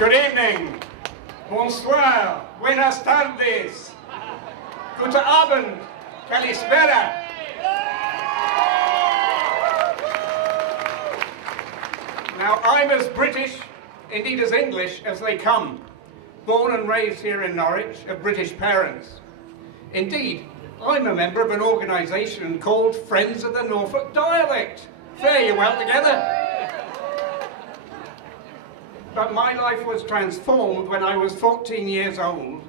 Good evening. Bonsoir. Buenas tardes. Guten Abend. Kalispera. Now, I'm as British, indeed as English, as they come. Born and raised here in Norwich, of British parents. Indeed, I'm a member of an organisation called Friends of the Norfolk Dialect. Fare you well together. But my life was transformed when I was 14 years old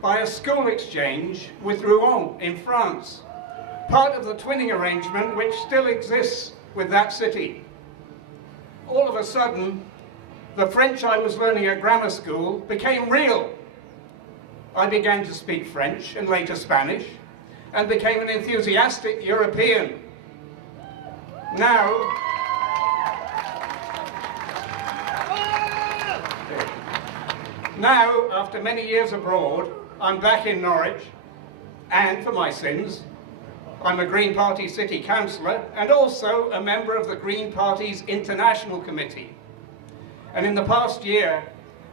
by a school exchange with Rouen in France, part of the twinning arrangement which still exists with that city. All of a sudden, the French I was learning at grammar school became real. I began to speak French and later Spanish and became an enthusiastic European. Now, after many years abroad, I'm back in Norwich, and for my sins, I'm a Green Party City Councillor and also a member of the Green Party's International Committee. And in the past year,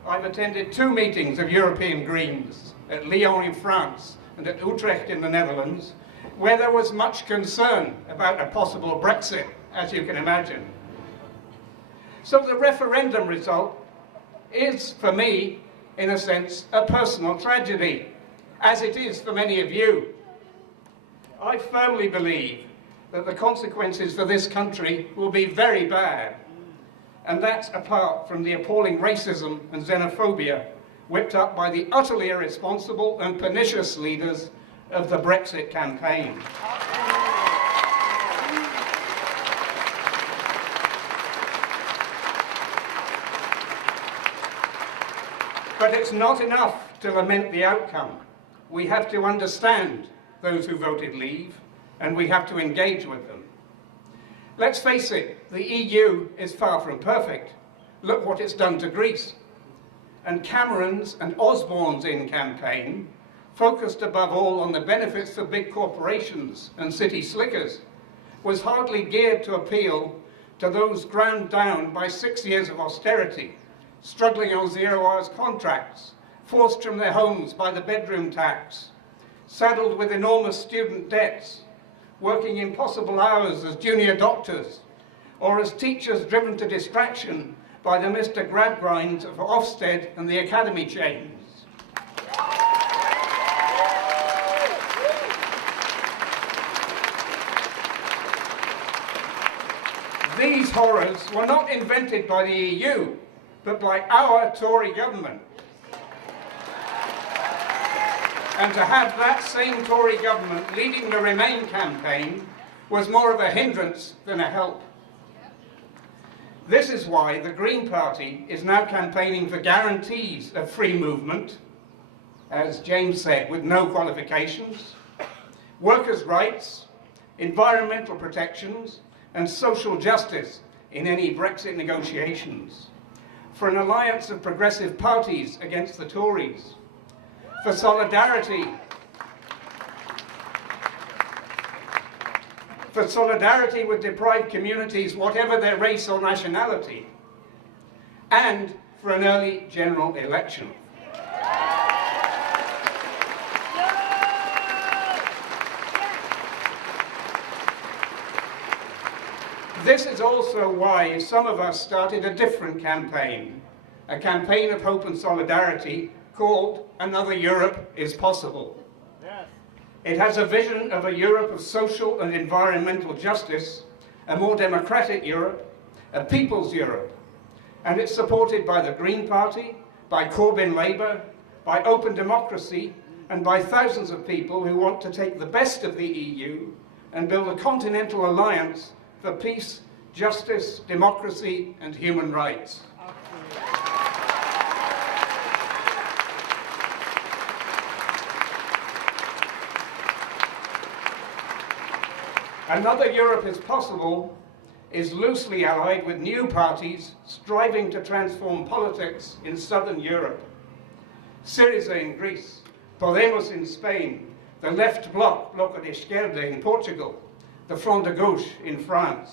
I've attended 2 meetings of European Greens, at Lyon in France and at Utrecht in the Netherlands, where there was much concern about a possible Brexit, as you can imagine. So the referendum result is, for me, in a sense, a personal tragedy, as it is for many of you. I firmly believe that the consequences for this country will be very bad, and that's apart from the appalling racism and xenophobia whipped up by the utterly irresponsible and pernicious leaders of the Brexit campaign. But it's not enough to lament the outcome. We have to understand those who voted leave, and we have to engage with them. Let's face it, the EU is far from perfect. Look what it's done to Greece. And Cameron's and Osborne's in campaign focused above all on the benefits of big corporations and city slickers, was hardly geared to appeal to those ground down by 6 years of austerity, struggling on 0 hours contracts, forced from their homes by the bedroom tax, saddled with enormous student debts, working impossible hours as junior doctors, or as teachers driven to distraction by the Mr. Gradgrinds of Ofsted and the academy chains. These horrors were not invented by the EU, but by our Tory government. And to have that same Tory government leading the Remain campaign was more of a hindrance than a help. This is why the Green Party is now campaigning for guarantees of free movement, as James said, with no qualifications, workers' rights, environmental protections, and social justice in any Brexit negotiations, for an alliance of progressive parties against the Tories, for solidarity with deprived communities, whatever their race or nationality, and for an early general election. This is also why some of us started a different campaign, a campaign of hope and solidarity called Another Europe is Possible. Yes. It has a vision of a Europe of social and environmental justice, a more democratic Europe, a people's Europe, and it's supported by the Green Party, by Corbyn Labour, by Open Democracy, and by thousands of people who want to take the best of the EU and build a continental alliance for peace, justice, democracy, and human rights. Another Europe is Possible is loosely allied with new parties striving to transform politics in southern Europe. Syriza in Greece, Podemos in Spain, the left bloc, Bloco de Izquierda in Portugal, the Front de Gauche in France.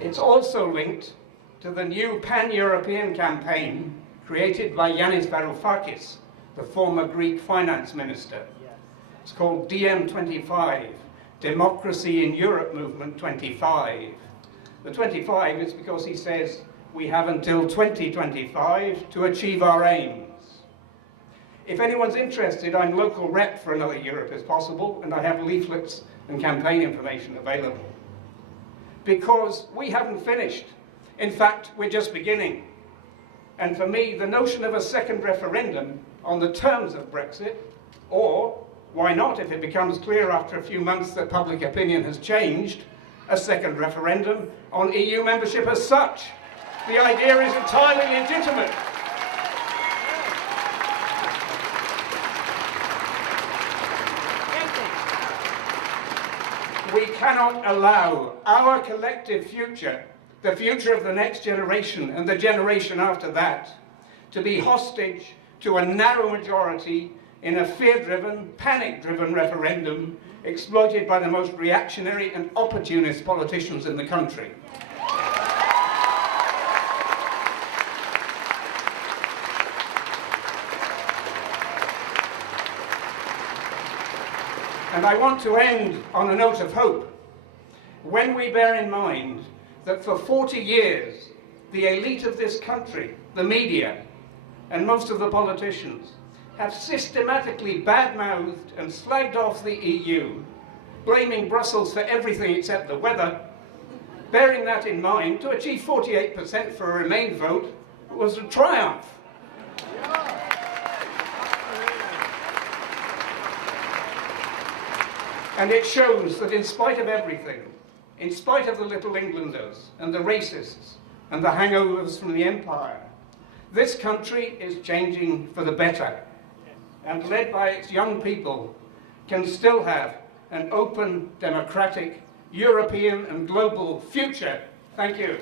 It's also linked to the new pan-European campaign created by Yanis Varoufakis, the former Greek finance minister. It's called DM25, Democracy in Europe Movement 25. The 25 is because he says we have until 2025 to achieve our aims. If anyone's interested, I'm local rep for Another Europe is Possible, and I have leaflets and campaign information available. Because we haven't finished. In fact, we're just beginning. And for me, the notion of a second referendum on the terms of Brexit, or why not, if it becomes clear after a few months that public opinion has changed, a second referendum on EU membership as such. The idea is entirely legitimate. We cannot allow our collective future, the future of the next generation and the generation after that, to be hostage to a narrow majority in a fear-driven, panic-driven referendum exploited by the most reactionary and opportunist politicians in the country. And I want to end on a note of hope. When we bear in mind that for 40 years, the elite of this country, the media, and most of the politicians have systematically badmouthed and slagged off the EU, blaming Brussels for everything except the weather, bearing that in mind, to achieve 48% for a Remain vote was a triumph. And it shows that in spite of everything, in spite of the Little Englanders and the racists and the hangovers from the empire, this country is changing for the better, and led by its young people, can still have an open, democratic, European and global future. Thank you.